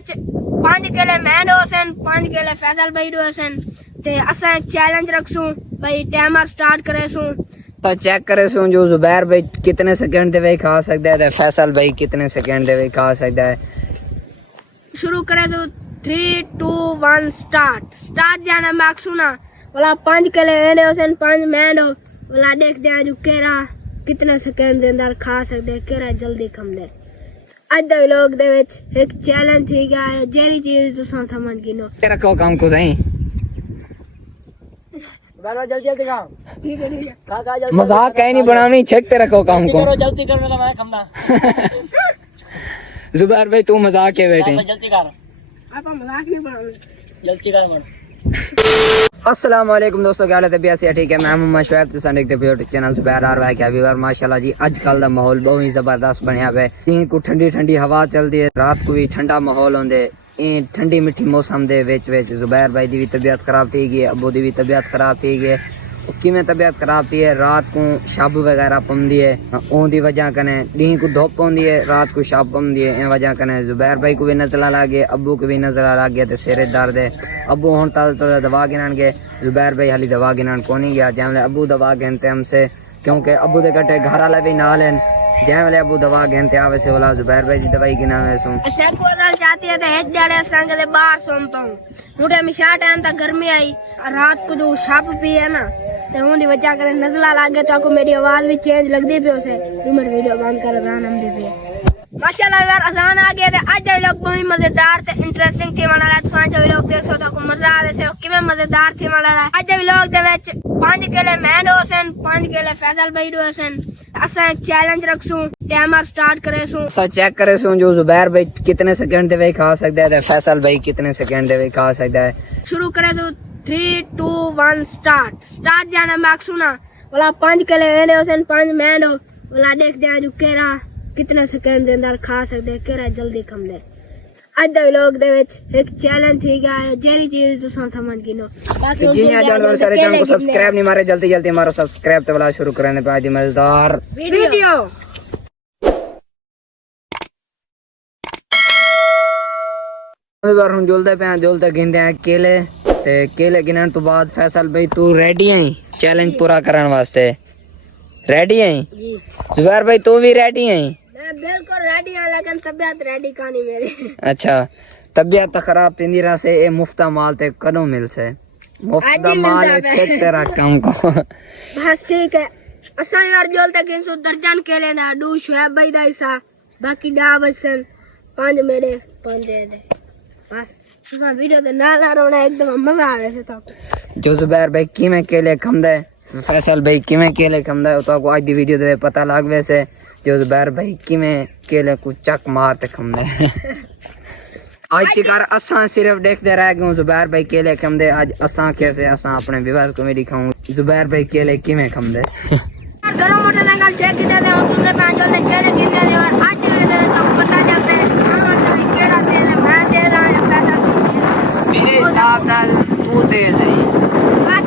ਵਿੱਚ 5 ਕਿਲੇ ਮਹਿੰਦ ਹੁਸੈਨ 5 ਕਿਲੇ ਫੈਜ਼ਲ ਭਾਈ ਹੁਸੈਨ ਤੇ ਅਸਾਂ ਇੱਕ ਚੈलेंज रखसूं भाई टाइमर स्टार्ट करेसूं तो चेक करेसूं जो जुबैर भाई कितने सेकंड दे खा सकदा है ते फैसल भाई कितने सेकंड दे खा सकदा है। शुरू करे तो 3 2 1 स्टार्ट जाना माकसू ना वाला 5 किले महीने हुसैन 5 महीने वाला देख दे जो केरा कितने सेकंड दे अंदर खा सकदे केरा जल्दी कम दे। ਅੱਜ ਦੇ ਵਲੌਗ ਦੇ ਵਿੱਚ ਇੱਕ ਚੈलेंज ਸੀਗਾ ਜਿਹੜੀ ਚੀਜ਼ ਤੁਸੀਂ ਸਮਝ ਗਏ ਨੋ तेरा को काम को नहीं बार जल्दी काम ਠੀਕ ਹੈ खा जल्दी मजाक कहीं नहीं बनानी छेक तेरा को काम को करो जल्दी कर मैं मैं समझा जुबैर भाई तू मजाक है बेटे जल्दी कर ਆਪਾਂ ਮਜ਼ਾਕ ਨਹੀਂ ਬਣਾਉਂਦੇ जल्दी कर मन अस्सलाम वालेकुम दोस्तों, क्या हाल है? तबीयत से ठीक है? मैं मोहम्मद शुएब तुसां देखदे पे YouTube channel Zubair R Y क्या व्यूअर माशाल्लाह जी अजकल दा माहौल बहुत ही जबरदस्त बनया है। दिन को ठंडी ठंडी हवा चलदी है, रात को भी ठंडा माहौल होंदे ठंडी मिठी मौसम दे विच जुबैर भाई दी भी तबीयत खराब थी गई, अब्बू दी भी तबीयत खराब थी गई। किवें तबीयत खराब थी है? रात को शब वगैरह पौंदी है, ओंदी वजह कने दिन को धुप होंदी है, रात को शब पौंदी है। इन वजह कने जुबैर भाई को भी नज़ला लग गया, अब्बू को भी नज़ला लग गया ते सिर दर्द है। अब्बू हुण ताज़ा दवा गिनन गए, जुबैर भाई हाली दवा गिनन कोनी गया। जैमले अब्बू दवा गिनते हमसे क्योंकि अब्बू दे कट्टे घर वाले भी नाल हैं। जैमले अब्बू दवा गिनते आवे से वाला जुबैर भाई जी दवाई गिनावे सु अच्छा को दल जाती है तो एक डेढ़ संग दे बाहर सोमता हूं मुझे मिशा टाइम तक गर्मी आई रात को जो शब पी है ना तो उनकी वजह करे नज़ला लग गया तो आपको मेरी आवाज भी चेंज लगती पे उसे उमर वीडियो बंद कर रहा हम दे पे माशाल्लाह यार आसान आ गए थे। आज व्लॉग बहुत मजेदार ते इंटरेस्टिंग थी वाला है। तुम जो व्लॉग देख सकते हो मजा आवे से किवें मजेदार थी वाला है। आज व्लॉग दे विच 5 किले महींद हुसैन 5 किले फैजल भाई हुसैन असां एक चैलेंज रखसूं टाइमर स्टार्ट करेसूं सा चेक करेसूं जो जुबैर भाई कितने सेकंड दे खा सकदा है ते फैसल भाई कितने सेकंड दे खा सकदा है। शुरू करे तो 3 2 1 स्टार्ट जाना माकसू ना वाला 5 किले महींद हुसैन 5 महींद वाला देख दे जो केरा कितने सेकंड दे अंदर खा सकदे केरा जल्दी कम दे। ਅੱਜ ਦੇ ਵਲੌਗ ਦੇ ਵਿੱਚ ਇੱਕ ਚੈलेंज ਸੀਗਾ ਜਿਹੜੀ ਚੀਜ਼ ਤੁਸੀਂ ਸਮਝ ਗਏ ਨੋ ਬਾਕੀ जी हां जान वाले सारे चैनल को सब्सक्राइब नहीं मारे जल्दी जल्दी हमारा सब्सक्राइब ते वाला शुरू करने पे आज मजेदार वीडियो अभी बार हम जोलते गिनते हैं केले ते केले गिनन तो बाद फैसल भाई तू रेडी है चैलेंज पूरा करने वास्ते? रेडी है जी जुबैर भाई तू भी रेडी है? मैं बिल्कुल रेडी हूं लेकिन तबीयत रेडी कानी मेरी अच्छा तबीयत खराब थींदी रहा से ए मुफ्ता माल ते कदों मिल से मुफ्त दा माल चेक तेरा काम को बस ठीक है असां यार जोलते गिन सु दर्जन केले ना दो शुएब भाई दा हिस्सा बाकी डा बसन 5 मेरे 5 दे बस तुसा वीडियो ते ना ला रोना एकदम मजा आवे से तो जो जुबैर भाई किवें केले खंदा है फैसल भाई किवें केले खंदा है तो आज दी वीडियो दे पता लग वैसे जो जुबैर भाई किवें केले को चक मार ते खंदा है। आज की कार असां सिर्फ देखते रह गए जुबैर भाई केले खंदे आज असां कैसे असां अपने व्यूअर्स को भी दिखाऊं जुबैर भाई केले किवें खंदे करो मोटरसाइकिल चेक दे दे और तुझे पांचो ले केले गिनने दे और आज दे तो पता चलता है हां तो केड़ा दे दे मैं दे रहा है पैसा मेरे हिसाब नाल तू तेज है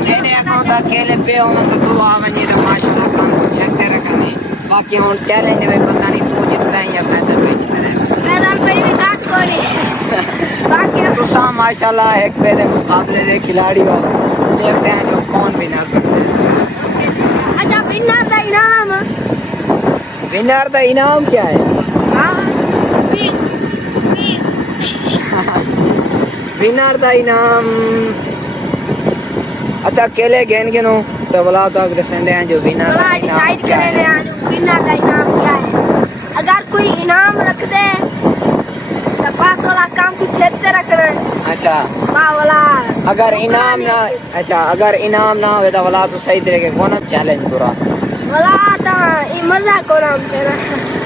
मैंने अकाउंट केले पे हो तो तू आवनी तो माशाल्लाह काम को चेक ते रखनी बाकी हुन चैलेंज में पता नहीं तू जितना है या फैसल भाई जितना है मैदान पे भी काट कोनी बाकी तो सा माशाल्लाह एक पे दे मुकाबले दे खिलाड़ी हो देखते हैं जो कौन विनर करते हैं। अच्छा विनर का इनाम क्या है? हां 20 विनर का इनाम अच्छा केले गेन गिनो तो बोला तो अगर सेंदे हैं जो विनर का इनाम क्या है? विनर का इनाम क्या है? अगर कोई इनाम रख दे तो पास वाला काम कुछ छेदते रखना है। अच्छा वाह वाला अगर इनाम ना अच्छा अगर इनाम ना हो तो बोला तो सही तरीके कौन चैलेंज पूरा वाला तो ये मजा को नाम तेरा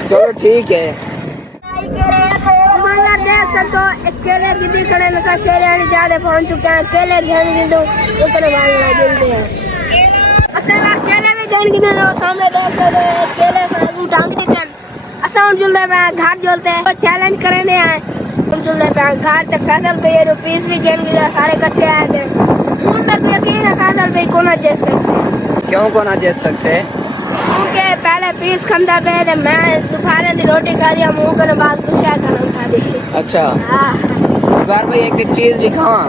चलो ठीक है यार देख सकते हो एक केले गिद्दी खड़े नशा केले ज्यादा पहुंच चुके हैं केले घेन गिद्दो उतने भागना गिनते हैं अच्छा यार केले में घेन गिद्दे लो सामने देख सकते हो केले सागू टांग दी थे असा जुलदे पे घाट जोलते हैं चैलेंज करने आए हम जुलदे पे घाट ते फैसल पे ये पीस भी घेन गिद्दे सारे इकट्ठे आए थे मुझ में तो यकीन है फैसल पे को ना जीत सकते क्यों को ना जीत सकते क्योंकि पहले पीस खंदा पे मैं दोपहर की रोटी खा लिया मुंह के बाद कुछ खा दी अच्छा हाँ जुबैर भाई एक चीज दिखावा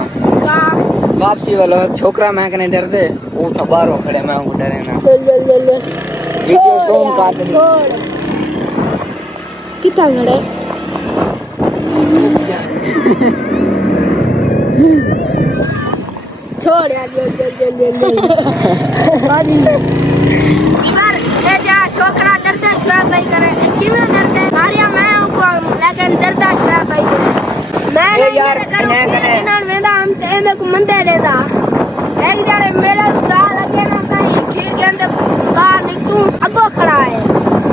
वापसी वालो छोकरा मैं कने डर दे वो बाहर हो खड़े मैं को डरे ना वीडियो सोम काट दे कितना खड़े छोड़ यार जल ये जा छोकरा डरता शुएब भाई करे किवें डरते मारिया मैं को लेकिन डरता शुएब भाई मैं ए यार कने कने नाल वेंदा हम ते में को मंदे देदा एक जारे मेरा दा लगे ना सही खीर के अंदर बाहर निकलू अगो खड़ा है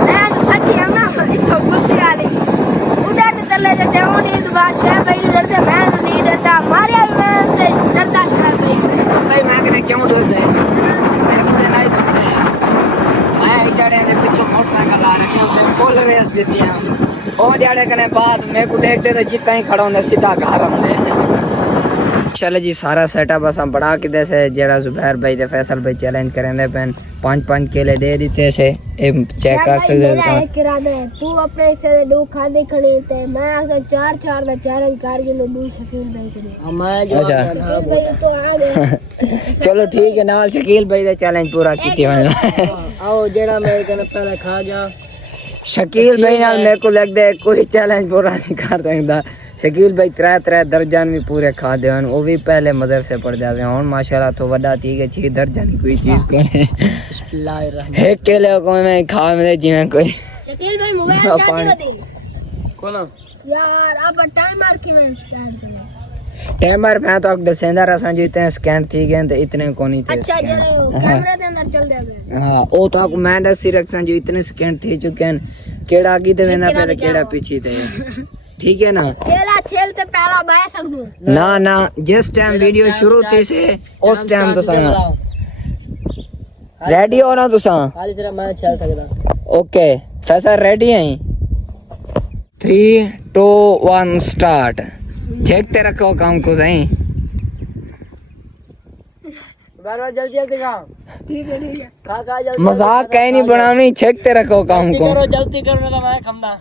मैं तो सच्ची हम ना इतो गुस्से वाली उधर से तले जे जाऊनी इस बात शुएब भाई डरते मैं नहीं डरता मारिया मैं से डरता शुएब भाई पता ही मैं कने क्यों डरते मैं को नहीं पता है मैं एक जड़े दे पीछे मोटरसाइकिल आ रखे हैं फुल रेस देती हैं ओ जड़े कने बाद मैं को देखते तो जितना ही खड़ा होंदा सीधा घर आंदे चलो जी सारा सेटअप असा बड़ा किदे से जेड़ा जुबैर भाई दे फैसल भाई चैलेंज करेंदे पेन 5-5 केले दे दिते से ए चेक कर सकदे हो तू अपने हिस्से दे दो खादे खड़े ते मैं अगर 4-4 दा चैलेंज कर के लो शकील भाई करे मैं जो अच्छा भाई तो आ गए चलो ठीक है नाल शकील भाई दा चैलेंज पूरा कीती मैं आओ जेड़ा मेरे कने पहले खा जा शकील भाई नाल मेरे को लगदा है कोई चैलेंज पूरा नहीं कर सकदा शकील भाई 3 दर्जन भी पूरे खा दे वो भी पहले मदरसे पढ़ जाते हैं माशाल्लाह तो वड्डा थी के 6 दर्जन कोई चीज कोने एक केले को मैं खा में जिवें कोई शकील भाई मोबाइल चार्ज दे कोना यार अब टाइमर की मैं स्टार्ट करूं टाइमर मैं तो दसेंदा रसा जो इतने स्कैन थी गए तो इतने को नहीं थे अच्छा जरा कैमरे के अंदर चल दे हां ओ तो मैं दसी रखसा जो इतने स्कैन थी चुके हैं केड़ा आगे ते वेंदा पे केड़ा पीछे ते ठीक है ना केला खेल से पहला बाय सकदू ना ना जिस टाइम वीडियो शुरू थी से उस टाइम तो सा रेडी हो ना तुसा खाली सिर्फ मैं चल सकदा ओके फैसल रेडी है 3 2 1 स्टार्ट देखते रखो काम को सही बार जल्दी जल्दी खा ठीक है खा जल्दी मजाक कहीं नहीं बनानी छेकते रखो काम को जल्दी करो तो मैं खमदा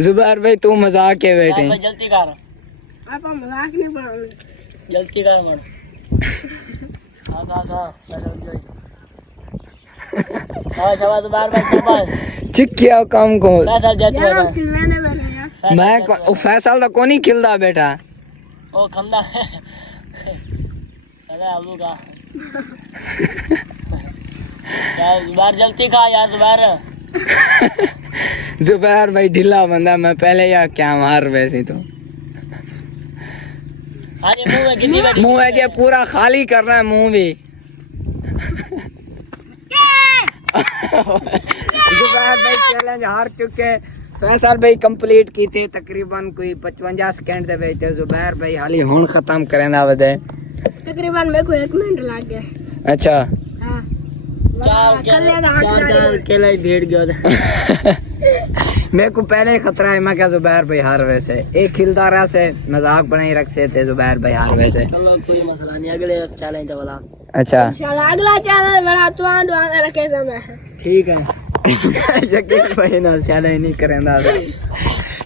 जुबैर भाई तू मजाक के बैठे जल्दी कर आप मजाक नहीं बनाओगे जल्दी कर मन खा शाबाश बार शाबाश चिक किया काम को फैसल जल्दी यार खिलवाने वाले हैं मैं फैसल तो कोनी खिलदा बेटा ओ खमदा अरे आलू का यार बार जल्दी खा यार दोबारा जुबैर भाई ढीला बंदा मैं पहले या क्या मार वैसे तो आज मुंह में कितनी बड़ी मुंह है ये पूरा खाली करना है मुंह भी जुबैर भाई चैलेंज हार चुके फैसल भाई कंप्लीट की थी तकरीबन कोई 55 सेकंड दे विच ते जुबैर भाई हाली हुन खत्म करना वदे तकरीबन मेरे को 1 मिनट लग गया अच्छा हां चार केला ही भेड़ गया मेरे को पहले ही खतरा है मैं क्या जुबैर भाई हार वैसे एक खिलदार से मजाक बनाई रख से थे जुबैर भाई हार वैसे चलो कोई मसला नहीं अगले चैलेंज वाला अच्छा इंशाल्लाह अगला चैनल बड़ा तो आने रखे समय ठीक है शकील भाई नाल चैलेंज नहीं करेंदा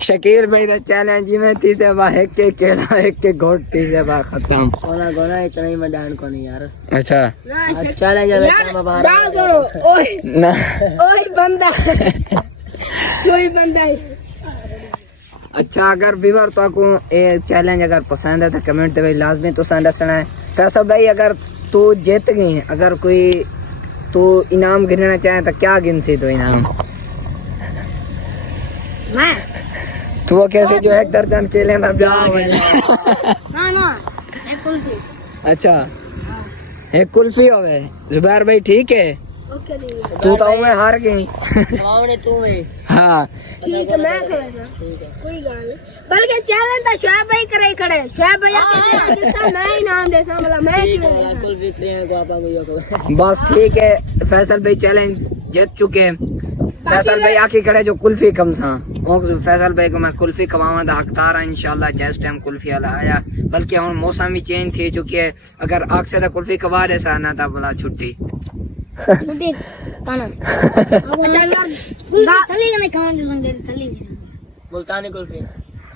शकील भाई दा चैलेंज में थी से बा एक के केला एक के घोट थी से बा खत्म गोना गोना इतना ही मैं डांड को नहीं यार अच्छा चैलेंज है मैं बाहर डाल करो ओए ना ओए बंदा कोई बंदा है अच्छा अगर व्यूअर तो को ये चैलेंज अगर पसंद है तो कमेंट में लाजमी तो दसना है फैसल भाई अगर तू जीत गई अगर कोई तू इनाम गिनना चाहे तो क्या गिन सी तो इनाम मैं तो वो कैसे जो 1 दर्जन केले ना ब्याह हो ना एक कुल्फी अच्छा एक कुल्फी होवे जुबैर भाई ठीक है ओके दी तू तो मैं हार गई आवने तू में हाँ ठीक है मैं करेगा कोई गाल बल्कि चैलेंज तो शुएब भाई करे खड़े शुएब भाई आके मैं इनाम दे समला मैं कुल विक्री है को आपा को यो बस ठीक है फैसल भाई चैलेंज जीत चुके हैं फैसल भाई आके खड़े जो कुल्फी कम सा फैसल भाई को मैं कुल्फी खवाने का हकदार है इंशाल्लाह जिस टाइम कुल्फी वाला आया बल्कि हम मौसम भी चेंज थी चुकी है अगर आग से कुल्फी खवा दे सा ना था बोला छुट्टी देख पाना अच्छा यार थली नहीं खाने लंगे थली मुल्तानी कुल्फी